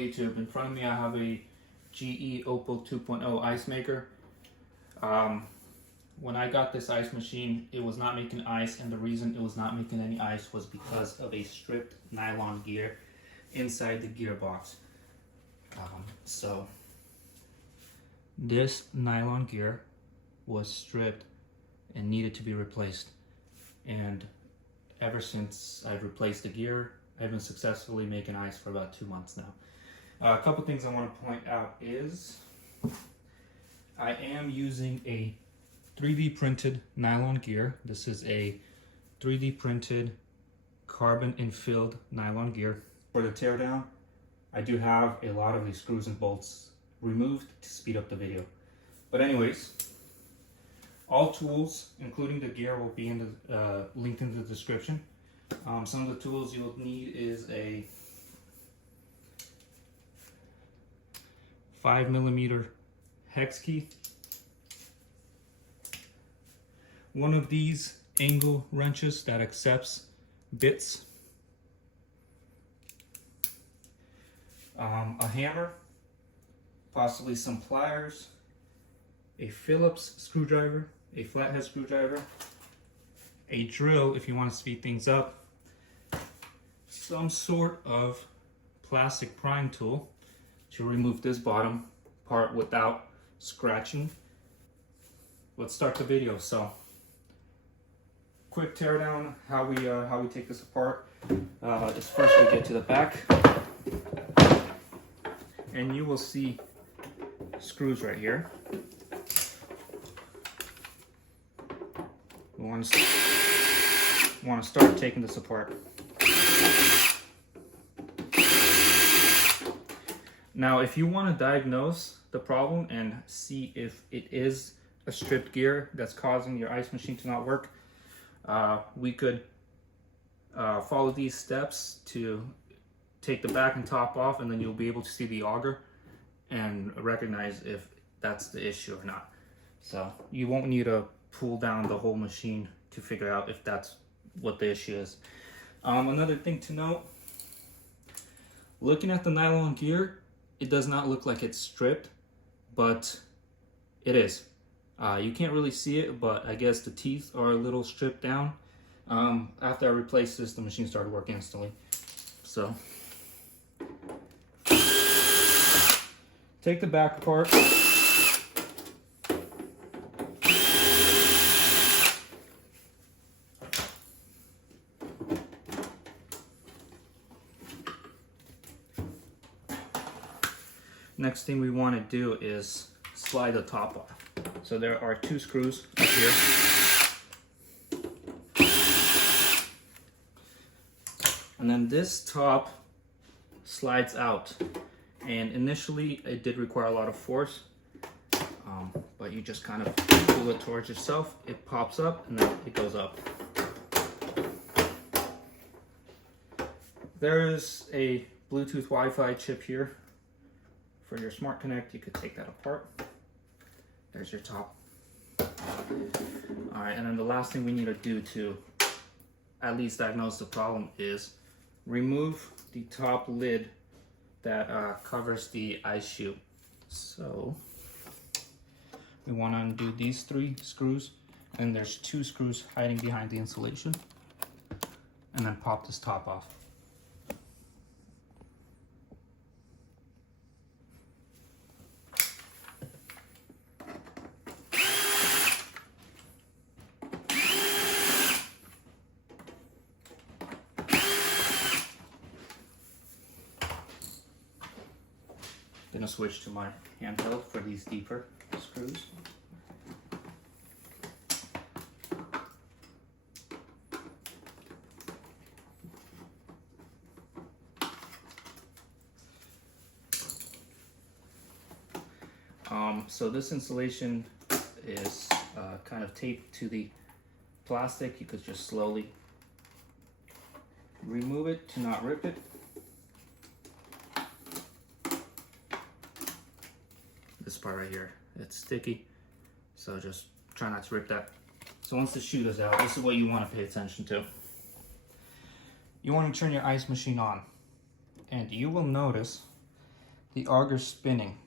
YouTube. In front of me I have a GE Opal 2.0 ice maker. When I got this ice machine, it was not making ice, and the reason it was not making any ice was because of a stripped nylon gear inside the gearbox. So this nylon gear was stripped and needed to be replaced, and ever since I've replaced the gear, I've been successfully making ice for about 2 months now. A couple things I want to point out is I am using a 3D printed nylon gear. This is a 3D printed carbon infilled nylon gear. For the teardown, I do have a lot of these screws and bolts removed to speed up the video. But anyways, all tools, including the gear, will be in the linked in the description. Some of the tools you'll need is a 5mm hex key, one of these angle wrenches that accepts bits, a hammer, possibly some pliers, a Phillips screwdriver, a flathead screwdriver, a drill if you want to speed things up, some sort of plastic prime tool to remove this bottom part without scratching. Let's start the video. So, quick teardown. How we take this apart is first we get to the back, and you will see screws right here. We want to start taking this apart. Now, if you want to diagnose the problem and see if it is a stripped gear that's causing your ice machine to not work, we could follow these steps to take the back and top off, and then you'll be able to see the auger and recognize if that's the issue or not. So you won't need to pull down the whole machine to figure out if that's what the issue is. Another thing to note, looking at the nylon gear, it does not look like it's stripped, but it is. You can't really see it, but I guess the teeth are a little stripped down. After I replaced this, the machine started working instantly. So, take the back apart. Next thing we want to do is slide the top off. So there are 2 screws up here. And then this top slides out. And initially it did require a lot of force, but you just kind of pull it towards yourself, it pops up, and then it goes up. There is a Bluetooth Wi-Fi chip here. For your Smart Connect, you could take that apart. There's your top. Alright, and then the last thing we need to do to at least diagnose the problem is remove the top lid that covers the ice chute. So we want to undo these 3 screws, and there's 2 screws hiding behind the insulation, and then pop this top off. Gonna switch to my handheld for these deeper screws. So this insulation is kind of taped to the plastic. You could just slowly remove it to not rip it. This part right here, it's sticky, so just try not to rip that. So once the chute is out, this is what you want to pay attention to. You want to turn your ice machine on, and you will notice the auger's spinning.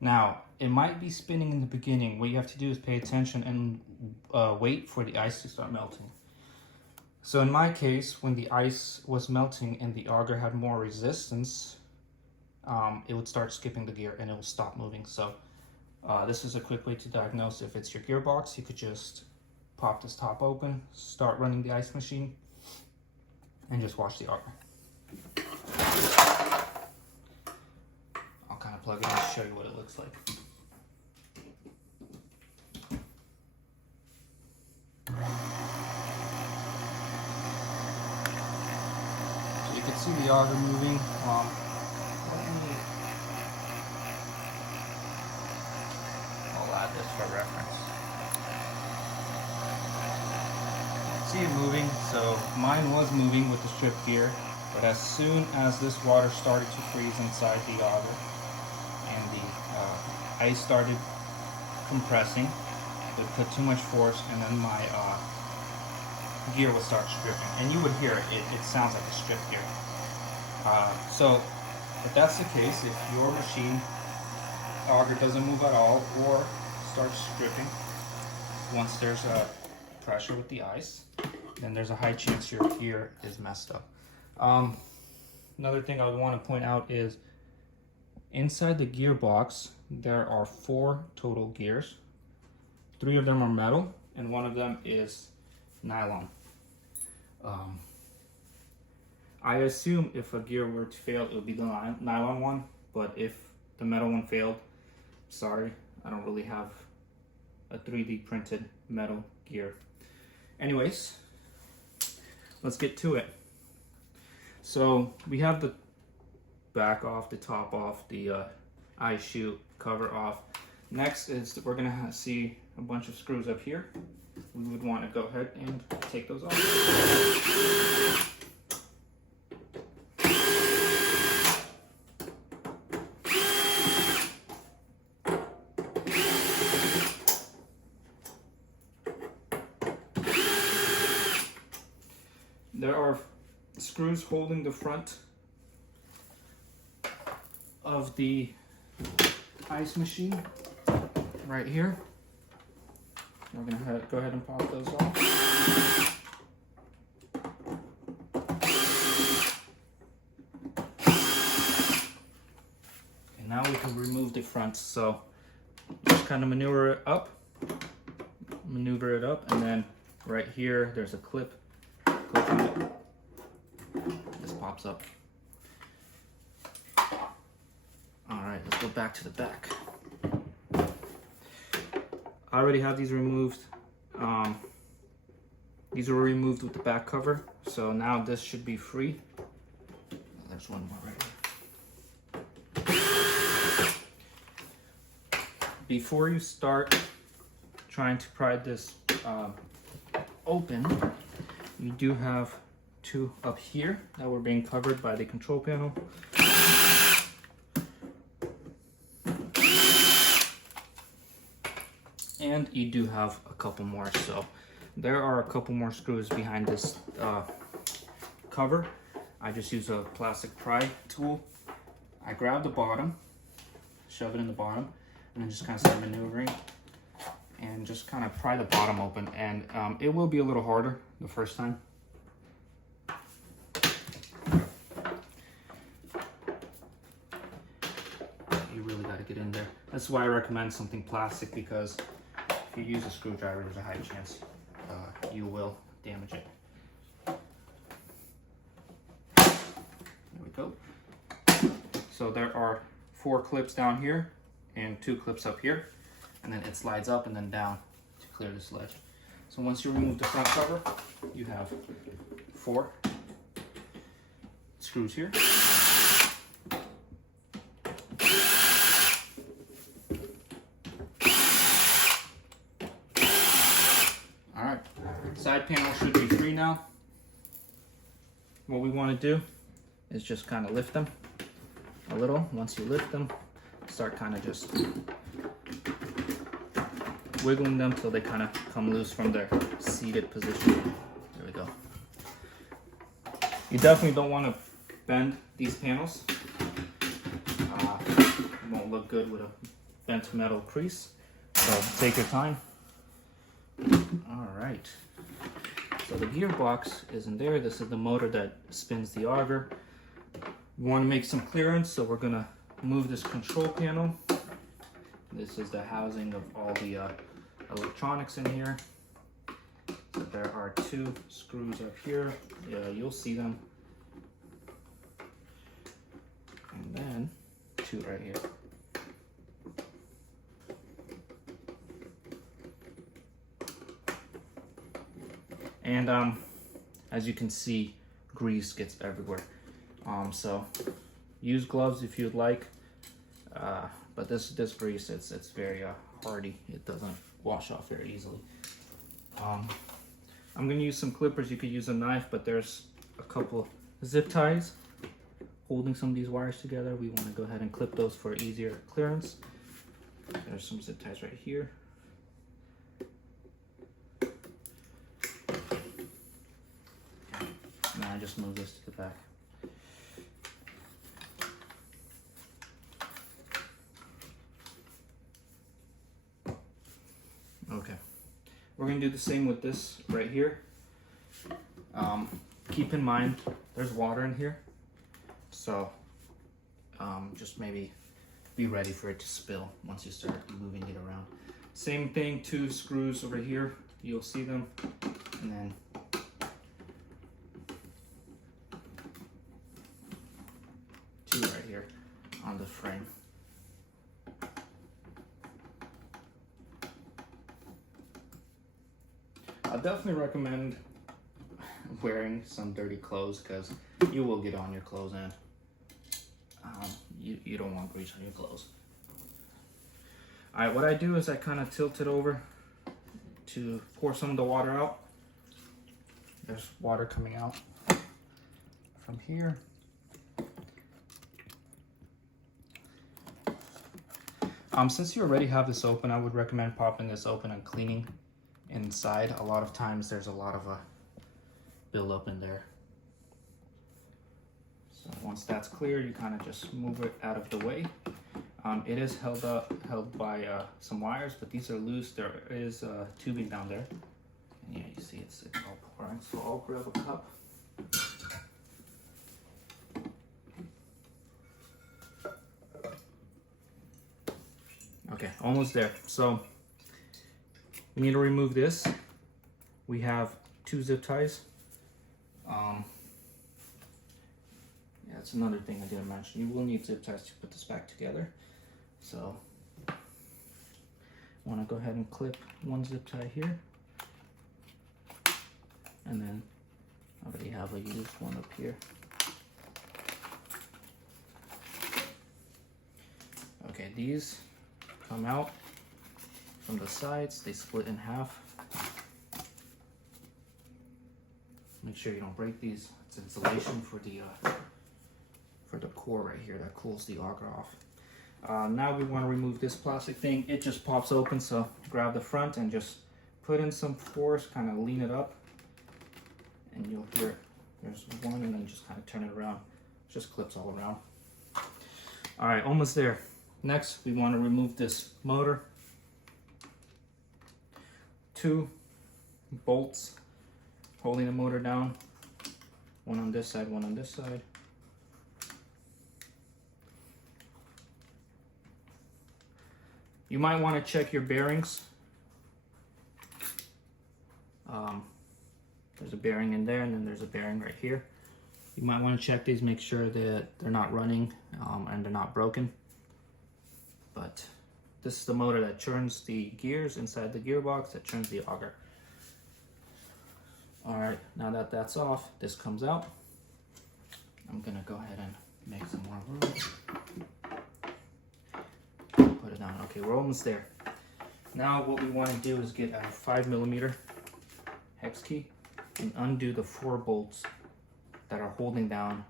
Now, it might be spinning in the beginning. What you have to do is pay attention and wait for the ice to start melting. So in my case, when the ice was melting and the auger had more resistance, it would start skipping the gear and it will stop moving. So this is a quick way to diagnose if it's your gearbox. You could just pop this top open, start running the ice machine, and just watch the auger. I'll kind of plug it in to show you what it looks like. So you can see the auger moving. I'll add this for reference. See it moving, so mine was moving with the strip gear, but as soon as this water started to freeze inside the auger and the ice started compressing, it would put too much force and then my gear would start stripping, and you would hear it, it sounds like a strip gear. So if that's the case, if your machine auger doesn't move at all or starts stripping once there's a pressure with the ice, then there's a high chance your gear is messed up. Another thing I would want to point out is inside the gearbox there are 4 total gears. 3 of them are metal and 1 of them is nylon. I assume if a gear were to fail, it would be the nylon one, but if the metal one failed, sorry, I don't really have a 3D printed metal gear. Anyways, let's get to it. So we have the back off, the top off, the ice chute cover off. Next is we're gonna see a bunch of screws up here. We would want to go ahead and take those off. There are screws holding the front of the ice machine right here. We're going to go ahead and pop those off. And now we can remove the front. So just kind of maneuver it up, and then right here there's a clip. Click on it. This pops up. Alright, let's go back to the back. I already have these removed. These were removed with the back cover, so now this should be free. There's one more right here. Before you start trying to pry this open, you do have 2 up here that were being covered by the control panel. And you do have a couple more, so there are a couple more screws behind this cover. I just use a plastic pry tool. I grab the bottom, shove it in the bottom, and then just kind of start maneuvering and just kind of pry the bottom open. And it will be a little harder the first time. You really got to get in there. That's why I recommend something plastic, because if you use a screwdriver, there's a high chance you will damage it. There we go. So there are 4 clips down here and 2 clips up here, and then it slides up and then down to clear the sledge. So once you remove the front cover, you have 4 screws here. Alright, side panel should be free now. What we want to do is just kind of lift them a little. Once you lift them, start kind of just wiggling them till they kind of come loose from their seated position. There we go. You definitely don't want to bend these panels. won't look good with a bent metal crease. So take your time. All right. So the gearbox is in there. This is the motor that spins the auger. We want to make some clearance, so we're gonna move this control panel. This is the housing of all the electronics in here. So there are 2 screws up here. Yeah, you'll see them. And then 2 right here. And as you can see, grease gets everywhere. So use gloves if you'd like. But this grease, it's very hardy. It doesn't wash off very easily. I'm gonna use some clippers. You could use a knife, but there's a couple zip ties holding some of these wires together. We want to go ahead and clip those for easier clearance. There's some zip ties right here. Now I just move this to the back. Okay, we're gonna do the same with this right here. Keep in mind there's water in here, so just maybe be ready for it to spill once you start moving it around. Same thing, 2 screws over here, you'll see them, and then two right here on the frame. I definitely recommend wearing some dirty clothes because you will get on your clothes and you don't want grease on your clothes. Alright, what I do is I kind of tilt it over to pour some of the water out. There's water coming out from here. Since you already have this open, I would recommend popping this open and cleaning inside. A lot of times there's a lot of build-up in there. So once that's clear, you kind of just move it out of the way. It is held by some wires, but these are loose. There is tubing down there. And yeah, you see it's all pouring. So I'll grab a cup. Okay, almost there. So we need to remove this. We have 2 zip ties. Yeah, that's another thing I didn't mention. You will need zip ties to put this back together. So I want to go ahead and clip 1 zip tie here. And then I already have a used one up here. Okay, these come out from the sides. They split in half. Make sure you don't break these. It's insulation for the core right here that cools the auger off. Now we want to remove this plastic thing. It just pops open, so grab the front and just put in some force, kind of lean it up, and you'll hear there's one, and then just kind of turn it around. It just clips all around. All right, almost there. Next, we want to remove this motor. 2 bolts holding the motor down. One on this side, one on this side. You might want to check your bearings. There's a bearing in there, and then there's a bearing right here. You might want to check these, make sure that they're not running and they're not broken. But this is the motor that turns the gears inside the gearbox, that turns the auger. All right, now that that's off, this comes out. I'm gonna go ahead and make some more room. Put it down. Okay, we're almost there. Now what we want to do is get a 5mm hex key and undo the 4 bolts that are holding down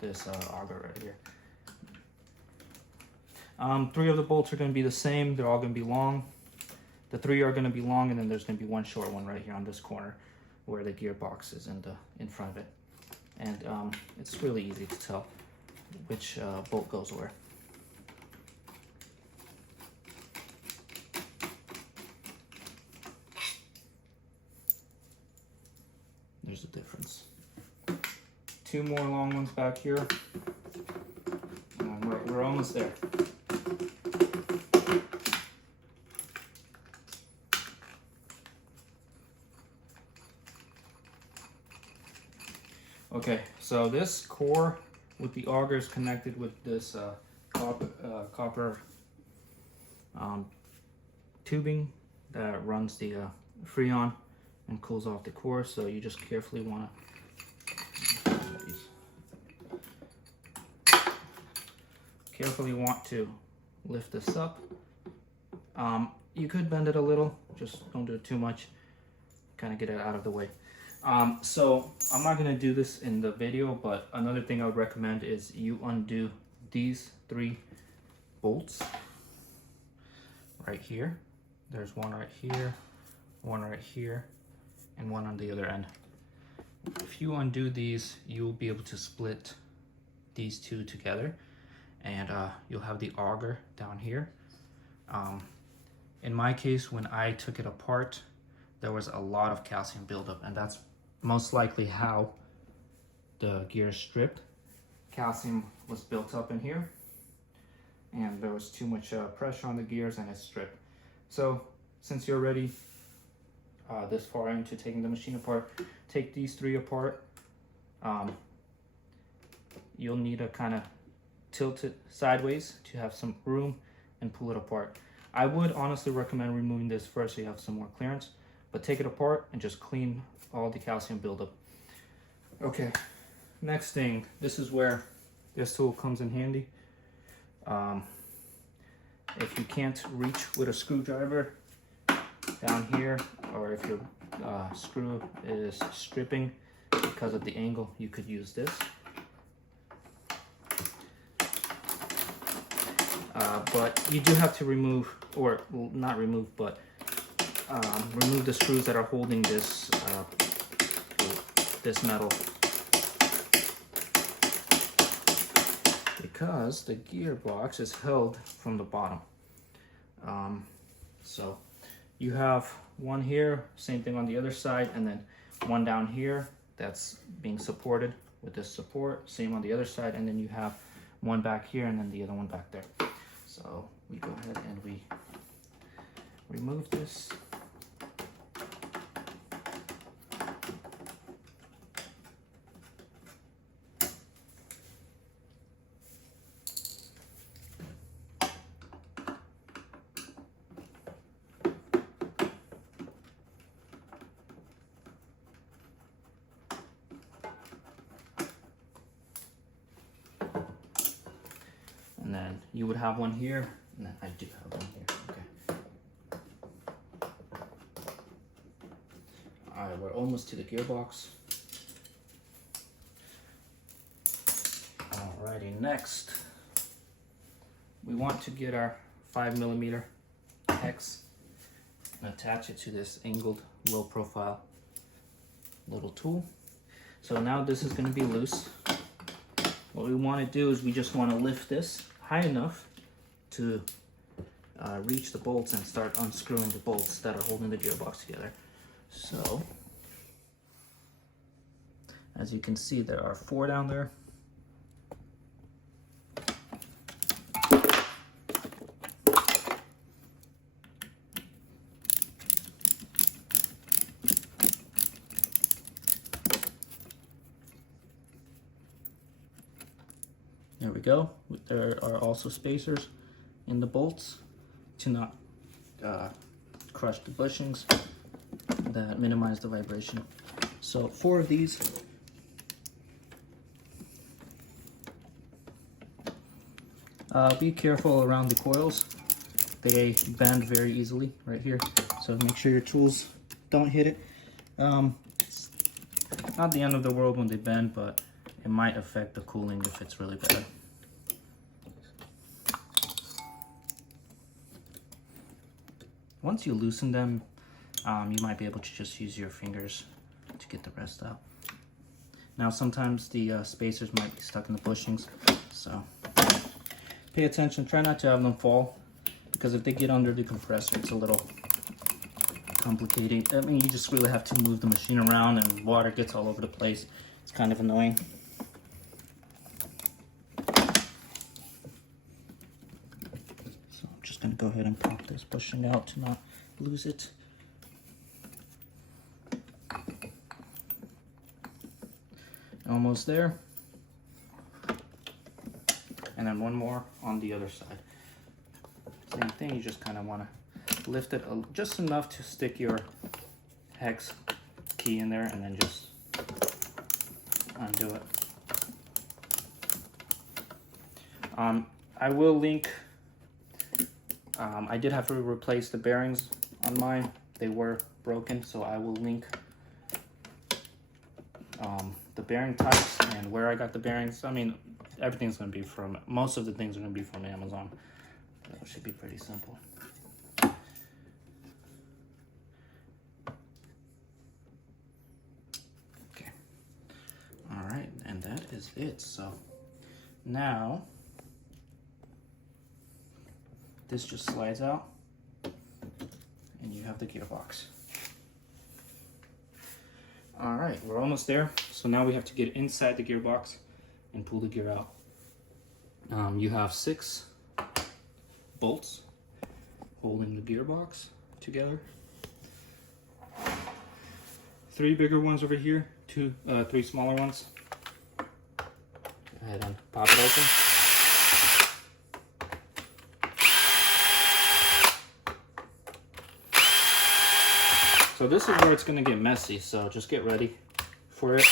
this auger right here. 3 of the bolts are going to be the same. They're all going to be long. The 3 are going to be long, and then there's going to be one short one right here on this corner where the gearbox is in front of it. And it's really easy to tell which bolt goes where. There's a difference. 2 more long ones back here. And we're almost there. Okay, so this core with the auger is connected with this copper tubing that runs the Freon and cools off the core. So you just carefully want to lift this up. You could bend it a little, just don't do it too much. Kind of get it out of the way. So I'm not going to do this in the video, but another thing I would recommend is you undo these 3 bolts right here. There's one right here, one right here, and one on the other end. If you undo these, you'll be able to split these 2 together, and you'll have the auger down here. In my case, when I took it apart, there was a lot of calcium buildup, and that's most likely how the gear stripped. Calcium was built up in here, and there was too much pressure on the gears, and it stripped. So since you're already this far into taking the machine apart, take these 3 apart. You'll need to kind of tilt it sideways to have some room and pull it apart. I would honestly recommend removing this first so you have some more clearance, but take it apart and just clean all the calcium buildup. Okay, next thing, this is where this tool comes in handy. If you can't reach with a screwdriver down here, or if your screw is stripping because of the angle, you could use this. But you do have to remove, or not remove, but remove the screws that are holding this this metal, because the gearbox is held from the bottom. So you have one here, same thing on the other side, and then one down here that's being supported with this support, same on the other side, and then you have one back here and then the other one back there. So we go ahead and we remove this. And then you would have one here, and then I do have one here. Okay. All right, we're almost to the gearbox. Alrighty, next we want to get our 5mm hex and attach it to this angled low profile little tool. So now this is going to be loose. What we want to do is we just want to lift this high enough to reach the bolts and start unscrewing the bolts that are holding the gearbox together. So, as you can see, there are 4 down there. There we go. There are also spacers in the bolts to not crush the bushings that minimize the vibration. So 4 of these. Be careful around the coils. They bend very easily right here. So make sure your tools don't hit it. It's not the end of the world when they bend, but it might affect the cooling if it's really bad. Once you loosen them, you might be able to just use your fingers to get the rest out. Now sometimes the spacers might be stuck in the bushings, so pay attention. Try not to have them fall, because if they get under the compressor, it's a little complicated. I mean, you just really have to move the machine around and water gets all over the place. It's kind of annoying. So I'm just gonna go ahead and pop this bushing out to not lose it. Almost there. And then one more on the other side. Same thing, you just kind of want to lift it just enough to stick your hex key in there and then just undo it. I will link, I did have to replace the bearings on mine. They were broken, so I will link the bearing types and where I got the bearings. I mean, everything's going to be from, most of the things are going to be from Amazon. So it should be pretty simple. Okay. All right, and that is it. So now this just slides out and you have the gearbox. All right, we're almost there. So now we have to get inside the gearbox and pull the gear out. You have 6 bolts holding the gearbox together. 3 bigger ones over here, 3 smaller ones. Go ahead and pop it open. So this is where it's going to get messy, so just get ready for it.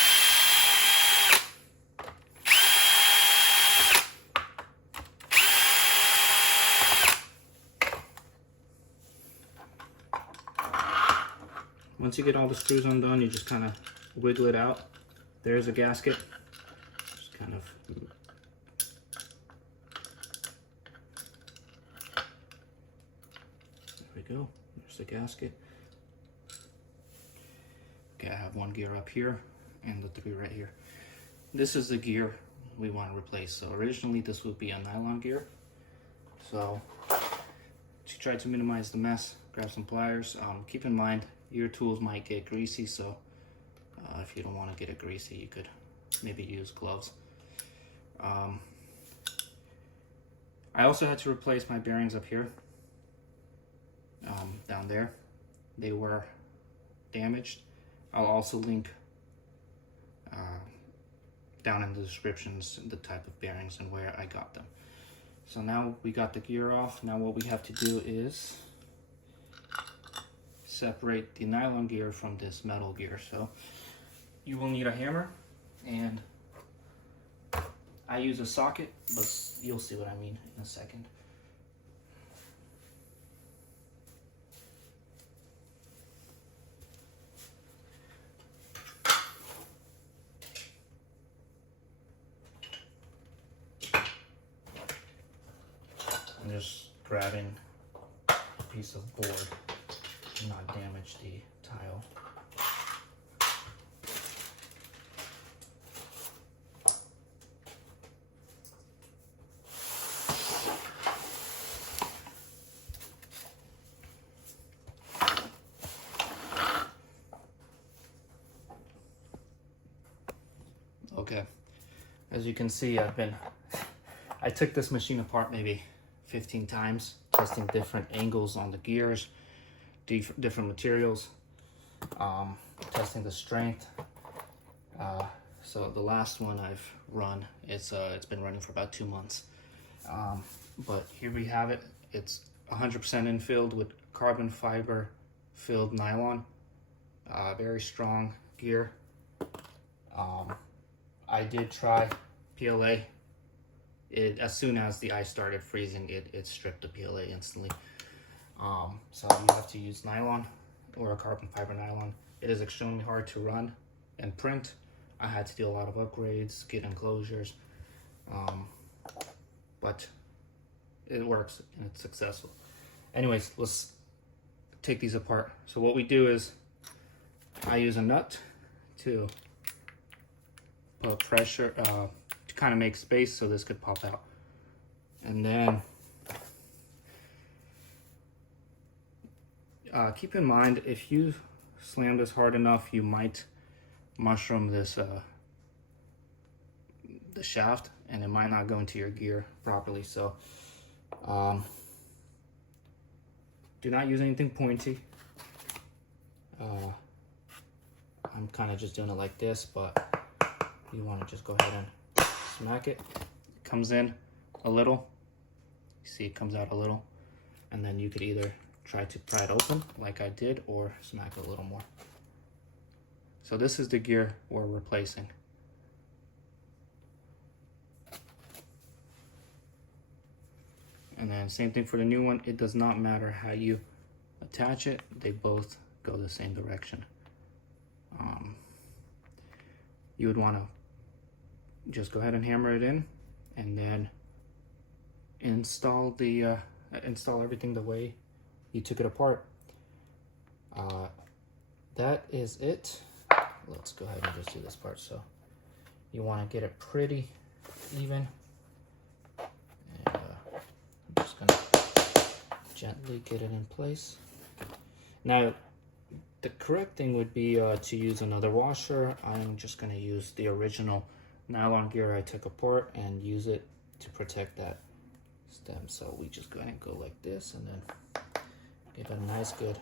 Once you get all the screws undone, you just kind of wiggle it out. There's a gasket. Just kind of there we go. There's the gasket. Okay, I have 1 gear up here and the 3 right here. This is the gear we want to replace. So originally this would be a nylon gear. So to try to minimize the mess, grab some pliers. Keep in mind your tools might get greasy, so if you don't want to get it greasy, you could maybe use gloves. I also had to replace my bearings up here, down there. They were damaged. I'll also link down in the descriptions the type of bearings and where I got them. So now we got the gear off. Now what we have to do is separate the nylon gear from this metal gear. So you will need a hammer, and I use a socket, but you'll see what I mean in a second. I'm just grabbing a piece of board to not damage the tile. Okay, as you can see, I took this machine apart maybe 15 times, testing different angles on the gears, different materials, testing the strength. So the last one I've run, it's been running for about 2 months. But here we have it. It's 100% infilled with carbon fiber filled nylon. Very strong gear. I did try PLA. As soon as the ice started freezing, it stripped the PLA instantly. So you have to use nylon or a carbon fiber nylon. It is extremely hard to run and print. I had to do a lot of upgrades, get enclosures, but it works and it's successful. Anyways, let's take these apart. So what we do is I use a nut to put pressure, to kind of make space so this could pop out. And then Keep in mind, if you slam this hard enough, you might mushroom this the shaft, and it might not go into your gear properly. So do not use anything pointy. I'm kind of just doing it like this, but you want to just go ahead and smack it. It comes in a little. You see it comes out a little. And then you could either try to pry it open like I did, or smack it a little more. So this is the gear we're replacing. And then same thing for the new one. It does not matter how you attach it. They both go the same direction. You would want to just go ahead and hammer it in, and then install everything the way you took it apart. That is it. Let's go ahead and just do this part. So you want to get it pretty even, and I'm just gonna gently get it in place. Now the correct thing would be to use another washer. I'm just going to use the original nylon gear I took apart and use it to protect that stem. So we just go ahead and go like this, and then give it a nice good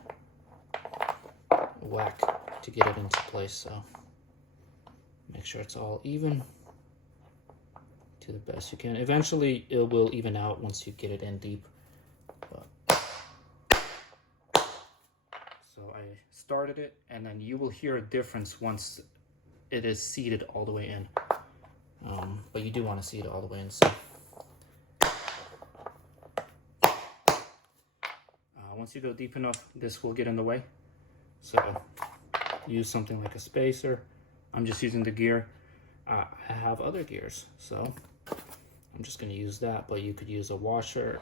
whack to get it into place. So make sure it's all even to the best you can. Eventually it will even out once you get it in deep. So I started it, and then you will hear a difference once it is seated all the way in. But you do want to seat it all the way in. So once you go deep enough, this will get in the way. So use something like a spacer. I'm just using the gear. I have other gears, so I'm just going to use that. But you could use a washer,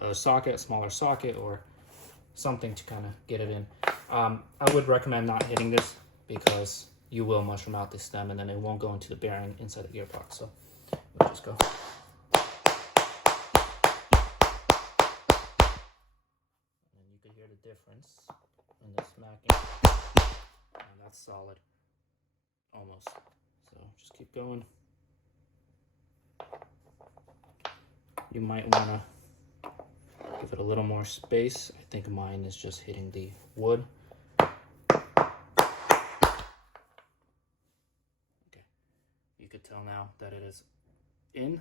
a socket, a smaller socket, or something to kind of get it in. I would recommend not hitting this, because you will mushroom out the stem, and then it won't go into the bearing inside the gearbox. So we'll just go. And you can hear the difference in the smacking. And that's solid, almost. So just keep going. You might want to give it a little more space. I think mine is just hitting the wood. Okay. You could tell now that it is in.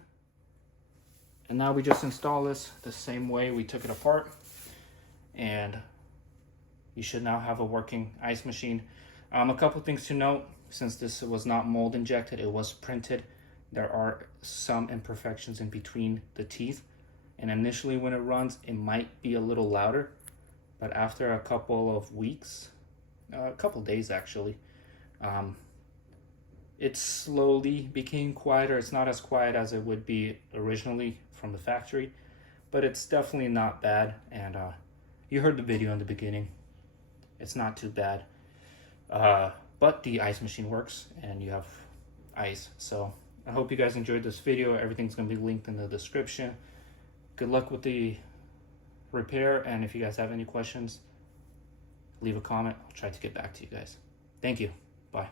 And now we just install this the same way we took it apart. And you should now have a working ice machine. A couple things to note: since this was not mold injected, it was printed, there are some imperfections in between the teeth. And initially when it runs, it might be a little louder, but after a couple of weeks, a couple days actually, it slowly became quieter. It's not as quiet as it would be originally from the factory, but it's definitely not bad. And you heard the video in the beginning. It's not too bad. But the ice machine works, and you have ice. So I hope you guys enjoyed this video. Everything's going to be linked in the description. Good luck with the repair, and if you guys have any questions, leave a comment. I'll try to get back to you guys. Thank you. Bye.